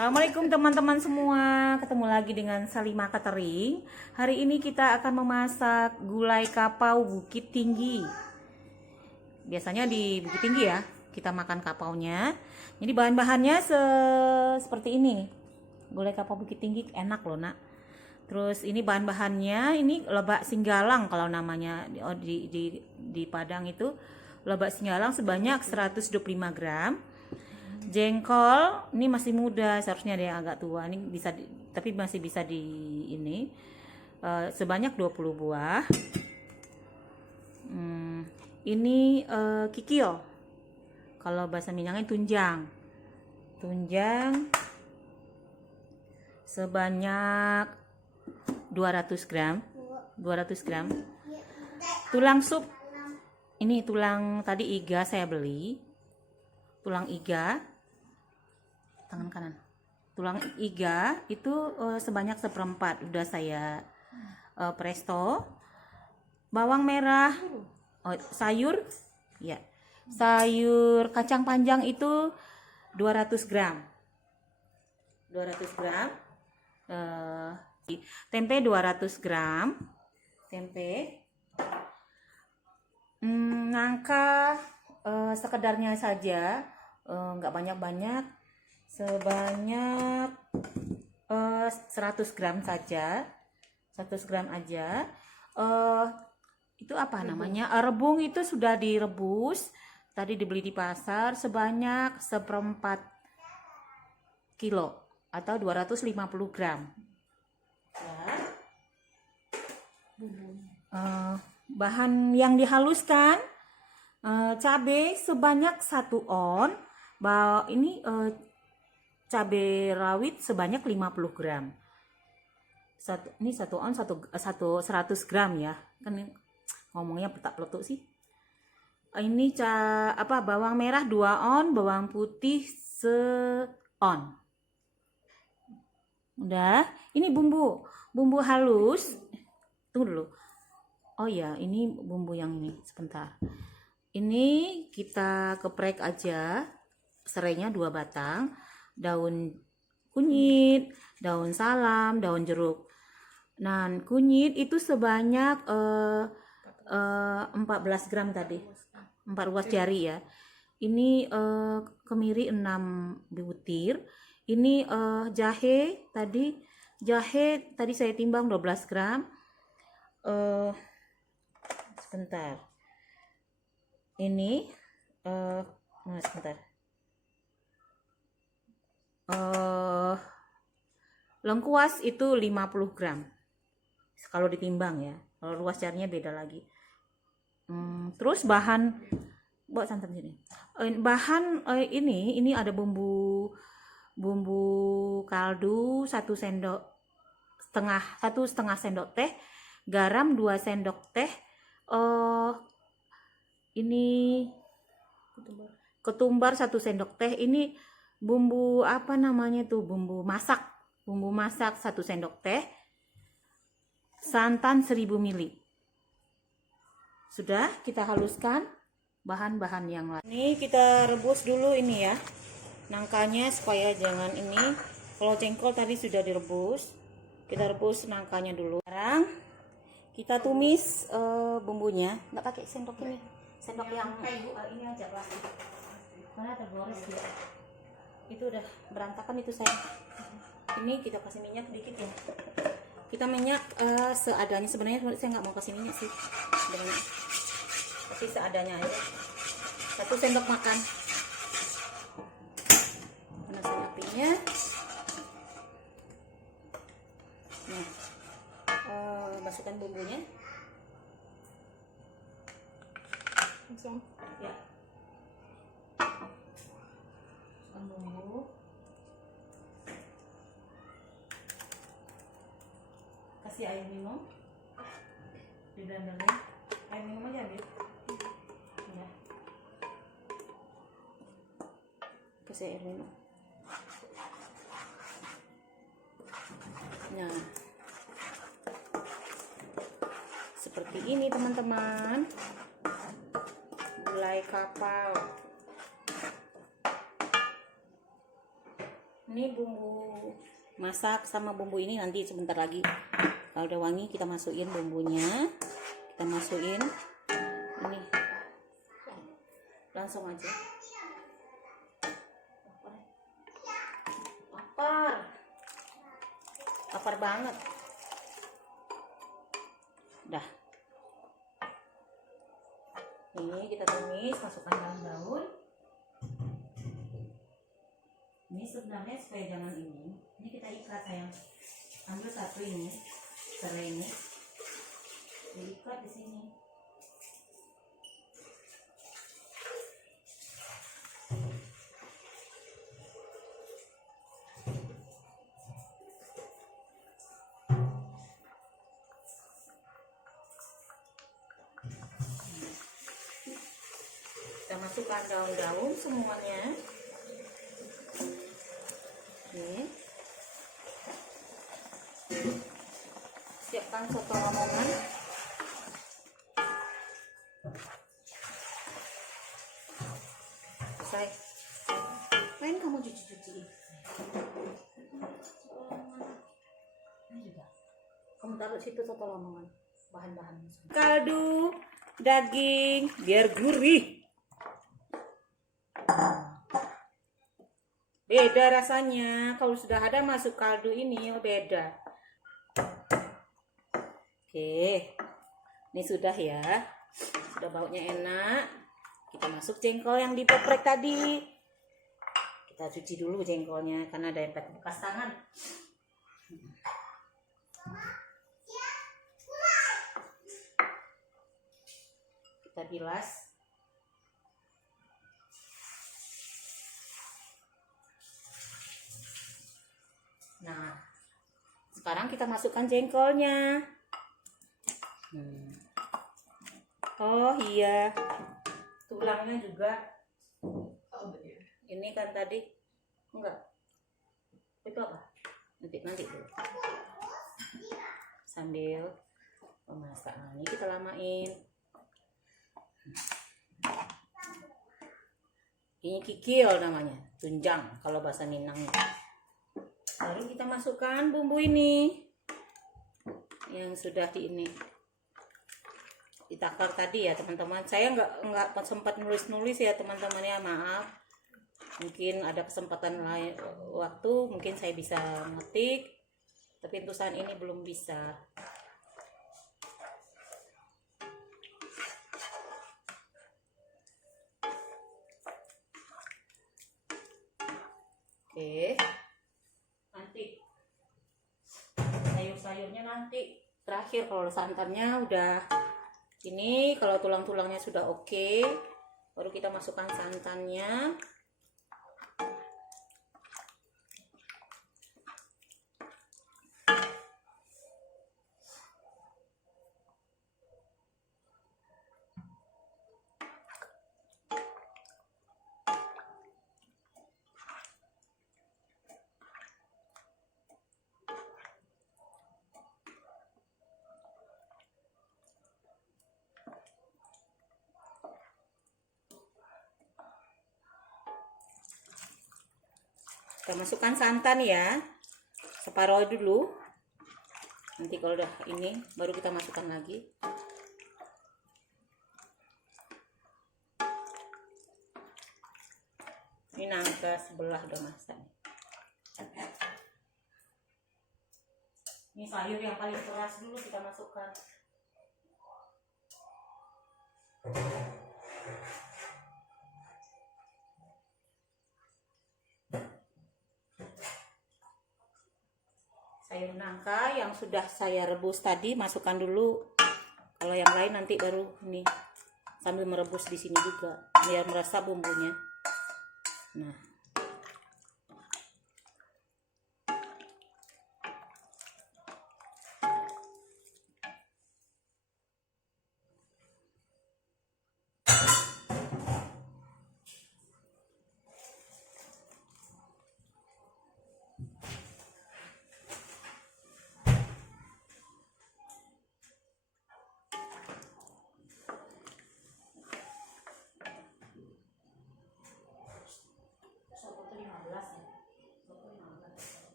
Assalamualaikum teman-teman semua, ketemu lagi dengan Salima Catering. Hari ini kita akan memasak gulai kapau Bukit Tinggi. Biasanya di Bukit Tinggi ya, kita makan kapaunya. Jadi bahan-bahannya seperti ini. Gulai kapau Bukit Tinggi enak loh nak. Terus ini bahan-bahannya, ini lebak singgalang kalau namanya di Padang itu. Lebak singgalang sebanyak 125 gram. Jengkol ini masih muda, seharusnya ada yang agak tua, ini bisa tapi masih bisa di ini sebanyak 20 buah. Ini kikil, kalau bahasa Minangnya tunjang sebanyak 200 gram. Tulang sup, ini tulang tadi iga saya beli, tulang iga tangan kanan. Tulang iga itu sebanyak 1/4 udah saya presto. Bawang merah, sayur ya. Sayur kacang panjang itu 200 gram. 200 gram. Tempe 200 gram. Tempe. Nangka sekedarnya saja, nggak banyak-banyak, sebanyak 100 gram saja, 100 gram aja. Itu apa namanya, rebung itu sudah direbus, tadi dibeli di pasar sebanyak 1/4 kilo atau 250 gram ya. Bahan yang dihaluskan, cabai sebanyak 1 on. Ini cabai rawit sebanyak 50 gram. Ini 1 on 100 gram ya. Kan ngomongnya petak-peletuk sih. Ini bawang merah 2 on, bawang putih 1 on. Udah, ini bumbu halus. Tunggu dulu. Oh ya, ini bumbu yang ini sebentar. Ini kita geprek aja. Serainya 2 batang, daun kunyit, daun salam, daun jeruk. Nah, kunyit itu sebanyak 14 gram tadi, 4 ruas jari ya. Ini kemiri 6 butir. Ini jahe tadi saya timbang 12 gram. Sebentar. Ini sebentar. Lengkuas itu 50 gram kalau ditimbang ya, kalau ruas jarinya beda lagi. Terus bahan bawa santan sini. Bahan ini ada bumbu kaldu 1 setengah sendok teh, garam 2 sendok teh, ini ketumbar 1 sendok teh. Ini bumbu apa namanya tuh, bumbu masak 1 sendok teh, santan 1000 ml. Sudah kita haluskan bahan-bahan yang lain. Ini kita rebus dulu ini ya, nangkanya supaya jangan ini. Kalau jengkol tadi sudah direbus, kita rebus nangkanya dulu. Sekarang kita tumis bumbunya, nggak pakai sendok ini, sendok yang ini aja plastik, karena tergores ya. Itu udah berantakan itu saya. Ini kita kasih minyak dikit ya. Kita minyak seadanya. Sebenarnya saya nggak mau kasih minyak sih sebenarnya, tapi seadanya aja. 1 sendok makan. Panasin apinya. Nah, masukkan bumbunya. Ya. Bumbu, kasih air minum di blendernya, air minum aja ambil ya. Kasih air minum. Nah, seperti ini teman-teman, gulai kapau. Ini bumbu masak sama bumbu ini nanti sebentar lagi kalau udah wangi kita masukin bumbunya, kita masukin ini langsung aja. Lapar banget dah. Ini kita tumis, masukkan daun-daun. Ini sebenarnya supaya jangan ini kita ikat sayang. Ambil satu ini, serai ini, diikat di sini. Kita masukkan daun-daun semuanya. Oke. Siapkan soto lamongan. Selesai. Main kamu cuci-cuci. Ini juga. Kamu taruh situ soto lamongan. Bahan-bahan. Kaldu daging biar gurih. Beda rasanya kalau sudah ada masuk kaldu ini, beda. Oke, ini sudah ya, sudah baunya enak. Kita masuk jengkol yang dipoprek tadi. Kita cuci dulu jengkolnya karena ada yang bekas tangan. Kita bilas. Nah, sekarang kita masukkan jengkolnya. Oh iya, tulangnya juga. Ini kan tadi enggak. Itu apa? Nanti dulu. Sambil memasak, ini kita lamain. Ini kikil namanya, tunjang kalau bahasa Minangnya. Lalu kita masukkan bumbu ini yang sudah ditakar tadi ya teman-teman. Saya nggak sempat nulis ya teman-teman ya, maaf. Mungkin ada kesempatan lain waktu mungkin saya bisa ngetik, tapi untuk saat ini belum bisa. Oke. Sayur-sayurnya nanti terakhir kalau santannya udah ini, kalau tulang-tulangnya sudah oke, baru kita masukkan santannya. Kita masukkan santan ya, separuh dulu. Nanti kalau udah ini baru kita masukkan lagi. Ini nangka sebelah udah masak. Ini sayur yang paling keras dulu kita masukkan. Sayur nangka yang sudah saya rebus tadi masukkan dulu. Kalau yang lain nanti baru ini sambil merebus di sini juga biar merasa bumbunya. Nah,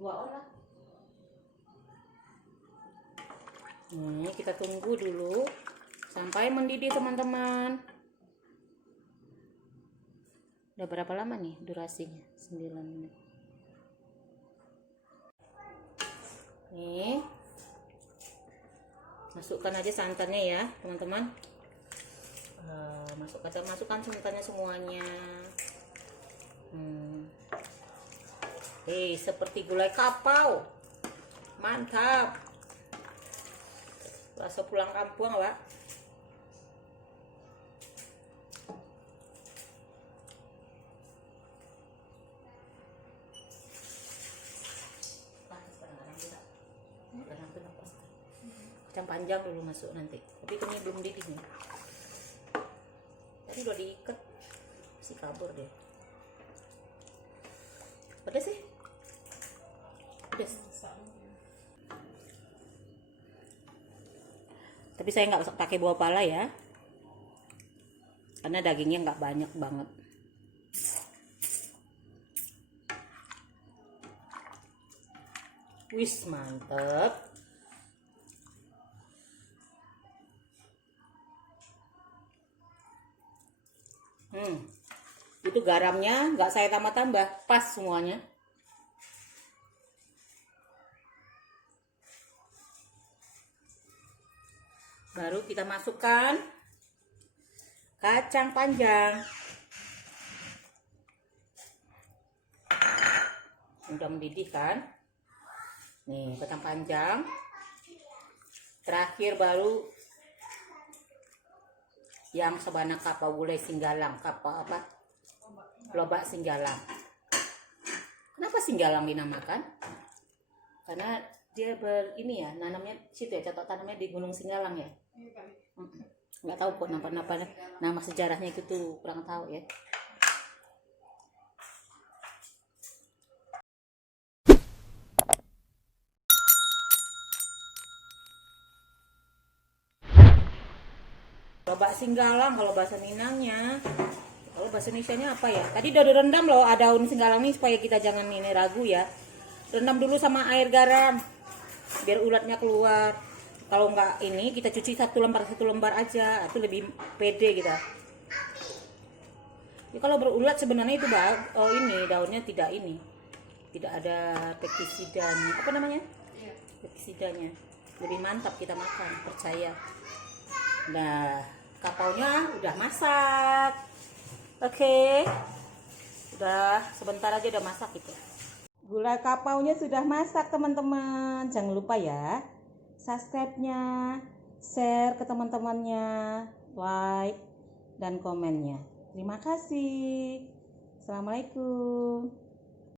2 on lah. Nih kita tunggu dulu sampai mendidih teman-teman. Udah berapa lama nih durasinya? 9 menit. Nih masukkan aja santannya ya teman-teman. Masukkan santannya semuanya. Seperti gulai kapau, mantap, rasa pulang kampung Pak. Kacang panjang dulu masuk nanti, tapi ini belum didih nih. Tadi udah diikat, masih kabur deh. Pedas sih, pedas. Tapi saya nggak pakai buah pala ya, karena dagingnya nggak banyak banget. Wis mantep. Itu garamnya nggak saya tambah-tambah, pas semuanya. Baru kita masukkan kacang panjang. Udah mendidih kan? Nih kacang panjang. Terakhir baru yang sebanyak kapau gulai singgalang, kapau apa? Lobak singgalang. Kenapa singgalang dinamakan? Karena dia ini ya, nanamnya situ ya, contoh tanamnya di Gunung Singgalang ya. Nggak tahu kok nama sejarahnya itu tuh, kurang tahu ya. Lobak singgalang kalau bahasa Minangnya. Kalau bahasa Indonesianya apa ya? Tadi udah direndam loh daun singgalang nih supaya kita jangan ini ragu ya. Rendam dulu sama air garam biar ulatnya keluar. Kalau nggak ini kita cuci satu lembar aja, itu lebih pede kita. Ya, kalau berulat sebenarnya itu ini daunnya tidak ada pestisidanya. Apa namanya? Pestisidanya. Lebih mantap kita makan, percaya. Nah, kapaunya udah masak. Oke. Udah sebentar aja udah masak gitu. Gulai kapaunya sudah masak teman-teman. Jangan lupa ya, subscribe-nya, share ke teman-temannya, like dan komennya. Terima kasih. Assalamualaikum.